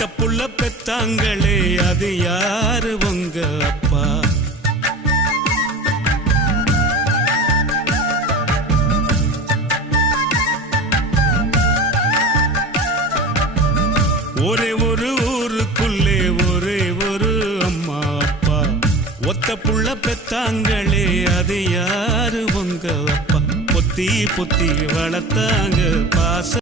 ஒத்த புள்ள பெத்தாங்களே அது யாரு உங்க அப்பா? ஒரே ஒரு ஊருக்குள்ளே ஒரே ஒரு அம்மா அப்பா. ஒத்த புள்ள பெத்தாங்களே அது யாரு உங்க அப்பா? பொத்தி பொத்தி வளர்த்தாங்க பாச